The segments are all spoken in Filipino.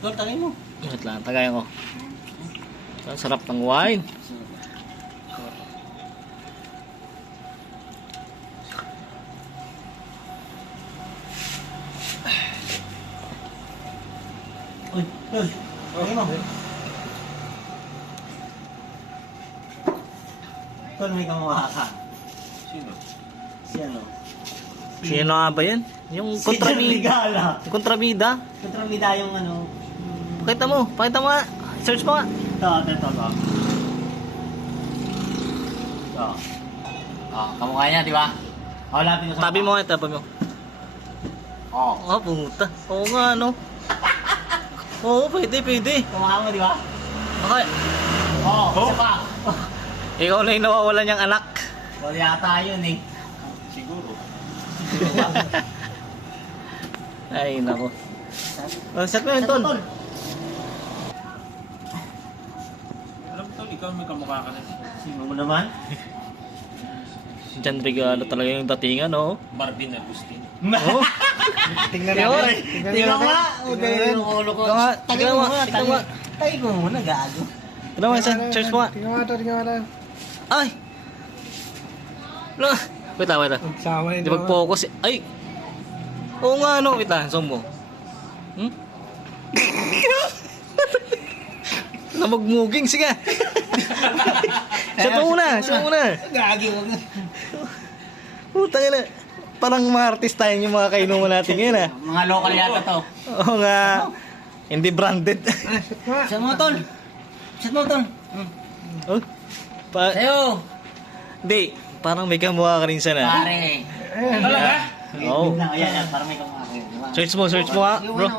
Tol, tagay mo. Wait lang, tagayan ko. Ang sarap ng wine. Uy, tol. Tagay mo. Tol, may kamukha ka. Sino? Si ano? Sino nga ba yan? Yung Si John Regala. kontrabida? Kontrabida yung ano. Pakita mo nga. Search mo nga. Ito. Kamukha niya, di ba? Lapin mo sa Tabi mo nga, tabi mo. Oh, pumunta. Oo nga, no? Oo, pwede. Kamukha mo, di ba? Okay. Isa pa. Ikaw na yung nawawalan niyang anak. Wala yata yun eh. Siguro. Ay, nako. Oh, set mo yun, Tol. Alam mo, Tol, ikaw may kamukha ka na. Sino mo naman? Si John Regalo talaga yung datingan, no? Marvin Agustin. Oh. Tingnan Tingnan natin. Tingnan mo nga. Tingnan mo ulo ko. Tagay mo muna. Tagay mo muna, gago. Tignan mo, search mo nga. Tingnan mo ito. Ay! Wala. Wait lang. Magsama yun. Hindi mag-focus. Ay! Oo nga, no? Wait lang, zoom mo. Namagmuging, sige. Shot mo muna. Gagi mo. Putang ina. Parang mga artista yun yung mga kainuman natin ngayon, ah. Mga local yata to. Oo nga. Hindi branded. Shot mo, tol. Oh. Sa'yo. Hindi. Parang may kamukha ka rin siya na. Pare. Talaga? Oo. Ayan, para may kamukha kayo. Search mo nga, bro.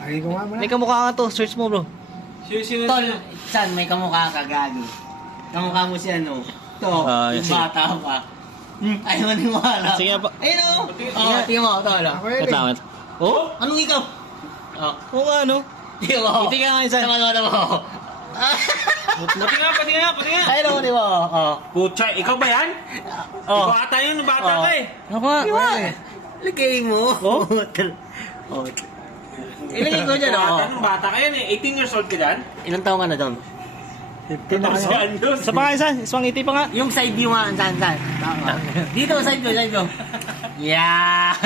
Lagi ko nga muna. May kamukha ka to. Search mo, bro. Sino? Tol, saan may kamukha ka, gagi? Kamukha mo si ano? To, yung sige. bata pa. Ayaw maniwala. Sige pa. Ayun o. Tingnan mo, tol. Ako yun Wait eh. lang. Oh? Anong ikaw? Oo nga, no? Tingnan mo. Hindi ka nga isa. Tama mo. Pati nga. Ayun o, di ba? Pucha, ikaw ba yan? Oh. Ikaw ata yun, bata ka eh. Ako nga. Di ba? Lagay mo. Oh? Ilagay ko dyan, Bata nung bata ka yan eh. 18 years old ka dyan? Ilang taong ka na doon? 15 na kayo. Anyos. Isa pa nga isa. Isang ngiti pa nga. Yung side view nga, saan? Dito, side view. Yeah!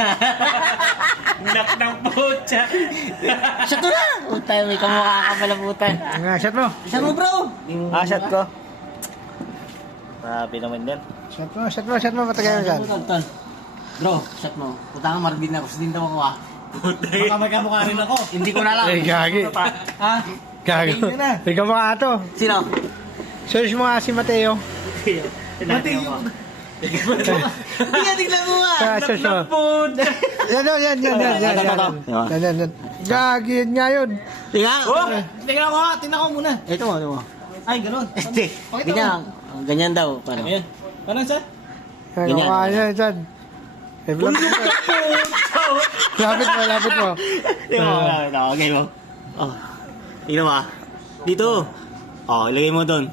Nak ng pucha. Shot mo na! Utay, may kamukha ka pala putan. Nga, shot mo. Shot mo, bro! Shot ko. Grabe naman yan. Shot mo. Patagay mo dyan. Tol. Bro, shot mo. Puta ka, Marvin na. Gusto din daw ako ah. Baka may kamukha rin ako. Hindi ko na lang. Eh, gagi. Ha? Gagi. Ikaw mo ka to. Sino? Search mo nga si Mateo. Mateo. Tingnan mo nga. Search mo. Yan. Gagi, yan nga yun. Tingnan ko muna. Ito mo. Ay, ganun. Ganyan. Ganyan daw. Parang. Ayan. Parang sa? Ganyan. Yan, dyan. Eh, lapit mo. Okay mo. Oh. Tingnan mo ah. Dito. Oh, ilagay mo doon.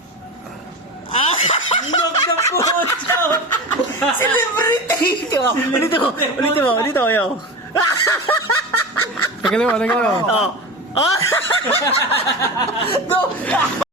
Celebrity! Ulit mo. Yo. Tagalan mo. Oh. Go!